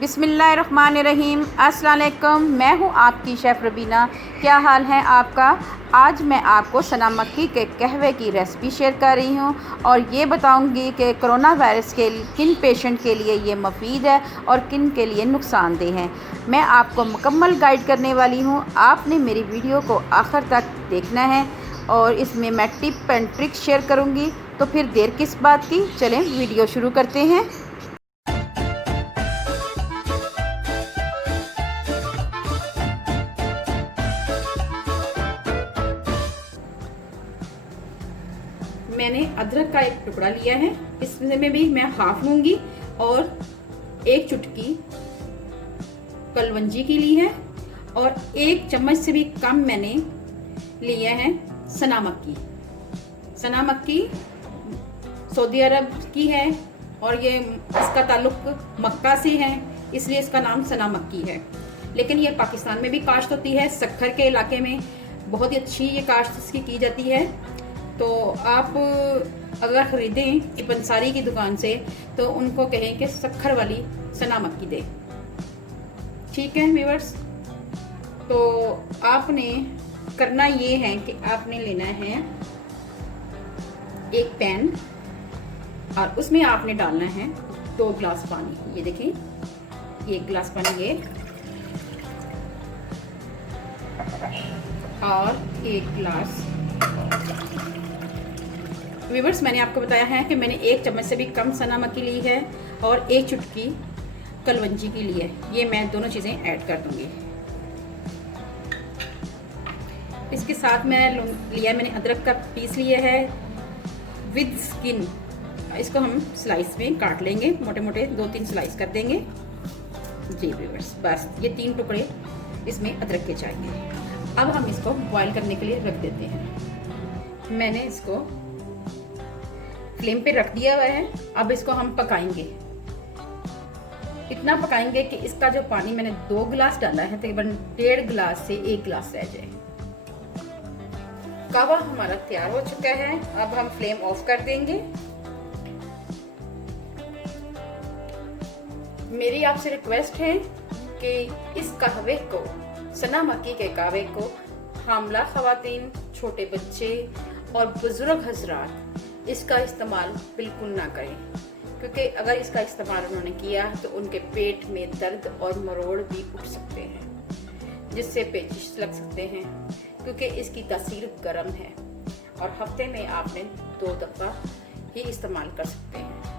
बिस्मिल्लाहिर्रहमानिर्रहीम। अस्सलाम वालेकुम। मैं हूं आपकी शेफ़ रबीना। क्या हाल है आपका? आज मैं आपको सना मक्की के कहवे की रेसिपी शेयर कर रही हूं और ये बताऊंगी कि कोरोना वायरस के किन पेशेंट के लिए ये मुफीद है और किन के लिए नुकसानदेह है। मैं आपको मुकम्मल गाइड करने वाली हूं। आपने मेरी वीडियो को आखिर तक देखना है और इसमें मैं टिप एंड ट्रिक शेयर करूँगी। तो फिर देर किस बात की, चलें वीडियो शुरू करते हैं। मैंने अदरक का एक टुकड़ा लिया है, इसमें भी मैं हाफ लूंगी और एक चुटकी कलवंजी की ली है और एक चम्मच से भी कम मैंने लिया है सना मक्की। सना मक्की सऊदी अरब की है और ये इसका ताल्लुक मक्का से है, इसलिए इसका नाम सना मक्की है। लेकिन ये पाकिस्तान में भी काश्त होती है, सक्खर के इलाके में बहुत ही अच्छी ये काश्त इसकी की जाती है। तो आप अगर ख़रीदें पंसारी की दुकान से तो उनको कहें कि सक्खर वाली सना मक्की दे। ठीक है व्यूअर्स, तो आपने करना ये है कि आपने लेना है एक पैन और उसमें आपने डालना है 2 गिलास पानी। ये देखें, 1 गिलास पानी ये और 1 गिलास। व्यूअर्स, मैंने आपको बताया है कि मैंने 1 चम्मच से भी कम सना मक्की ली है और 1 चुटकी कलवंजी की ली है। ये मैं दोनों चीज़ें ऐड कर दूंगी। इसके साथ मैंने अदरक का पीस लिया है विद स्किन। इसको हम स्लाइस में काट लेंगे, मोटे मोटे 2-3 स्लाइस कर देंगे। जी व्यूअर्स, बस ये 3 टुकड़े इसमें अदरक के चाहिए। अब हम इसको बॉईल करने के लिए रख देते हैं। मैंने इसको फ्लेम पे रख दिया हुआ है। अब इसको हम पकाएंगे। इतना पकाएंगे कि इसका जो पानी मैंने 2 गिलास डाला है तकरीबन 1.5 गिलास से 1 गिलास रह जाए। कहवा हमारा तैयार हो चुका है। अब हम फ्लेम ऑफ कर देंगे। मेरी आपसे रिक्वेस्ट है कि इस कहवे को, सना मक्की के कहवे को हामला खवातीन, छोटे बच्चे और बुजुर्ग हजरात इसका इस्तेमाल बिल्कुल ना करें, क्योंकि अगर इसका इस्तेमाल उन्होंने किया तो उनके पेट में दर्द और मरोड़ भी उठ सकते हैं, जिससे पेचिश लग सकते हैं, क्योंकि इसकी तासीर गर्म है और हफ्ते में आपने 2 दफ़ा ही इस्तेमाल कर सकते हैं।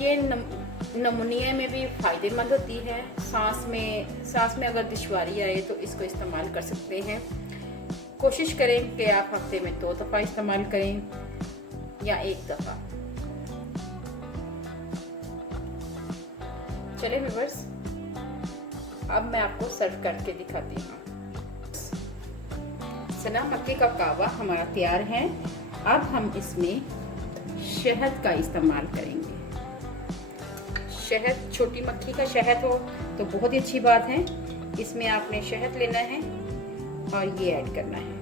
ये नमूनिया में भी फ़ायदेमंद होती है। सांस में अगर दुश्वारी आए तो इसको इस्तेमाल कर सकते हैं। कोशिश करें कि आप हफ्ते में 2 दफ़ा इस्तेमाल करें या 1 दफ़ा। चलिए व्यूअर्स, अब मैं आपको सर्व करके दिखाती हूँ। सना मक्की का कहवा हमारा तैयार है। अब हम इसमें शहद का इस्तेमाल करेंगे। शहद, छोटी मक्खी का शहद हो तो बहुत ही अच्छी बात है। इसमें आपने शहद लेना है और ये ऐड करना है।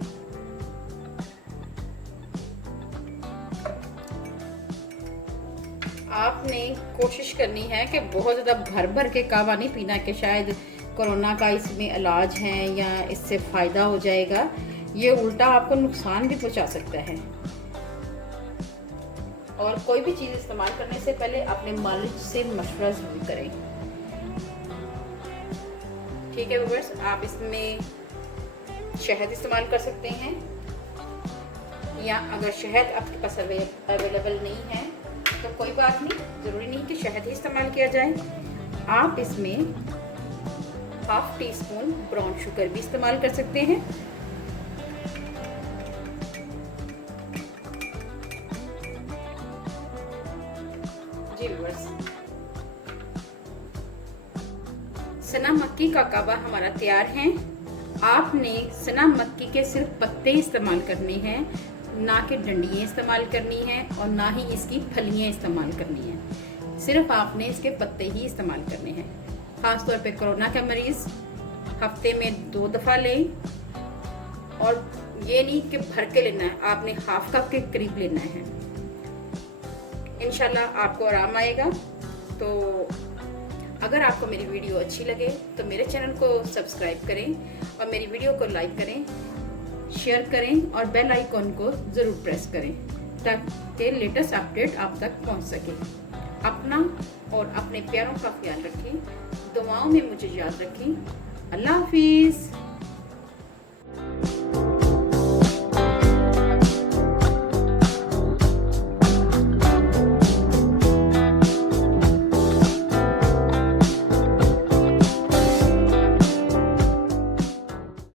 आपने कोशिश करनी है कि बहुत ज़्यादा भर भर के कहवा नहीं पीना कि शायद कोरोना का इसमें इलाज है या इससे फ़ायदा हो जाएगा। ये उल्टा आपको नुकसान भी पहुंचा सकता है। और कोई भी चीज़ इस्तेमाल करने से पहले अपने मालिक से मशवरा जरूर करें। ठीक है व्यूअर्स, आप इसमें शहद इस्तेमाल कर सकते हैं, या अगर शहद आपके पास अवेलेबल नहीं है तो कोई बात नहीं, ज़रूरी नहीं कि शहद ही इस्तेमाल किया जाए। आप इसमें 1/2 टीस्पून ब्राउन शुगर भी इस्तेमाल कर सकते हैं। सना मक्की का कहवा हमारा तैयार है। आपने सना मक्की के सिर्फ पत्ते इस्तेमाल करने हैं, ना कि डंडियाँ इस्तेमाल करनी है और ना ही इसकी फलियाँ इस्तेमाल करनी है। सिर्फ आपने इसके पत्ते ही इस्तेमाल करने हैं। ख़ास तौर पे कोरोना का मरीज़ हफ्ते में 2 दफ़ा लें और ये नहीं कि भर के लेना है, आपने 1/2 कप के करीब लेना है। इंशाल्लाह आपको आराम आएगा। तो अगर आपको मेरी वीडियो अच्छी लगे तो मेरे चैनल को सब्सक्राइब करें और मेरी वीडियो को लाइक करें, शेयर करें और बेल आइकॉन को ज़रूर प्रेस करें ताकि लेटेस्ट अपडेट आप तक पहुंच सके। अपना और अपने प्यारों का ख्याल रखें, दुआओं में मुझे याद रखें। अल्लाह हाफिज़।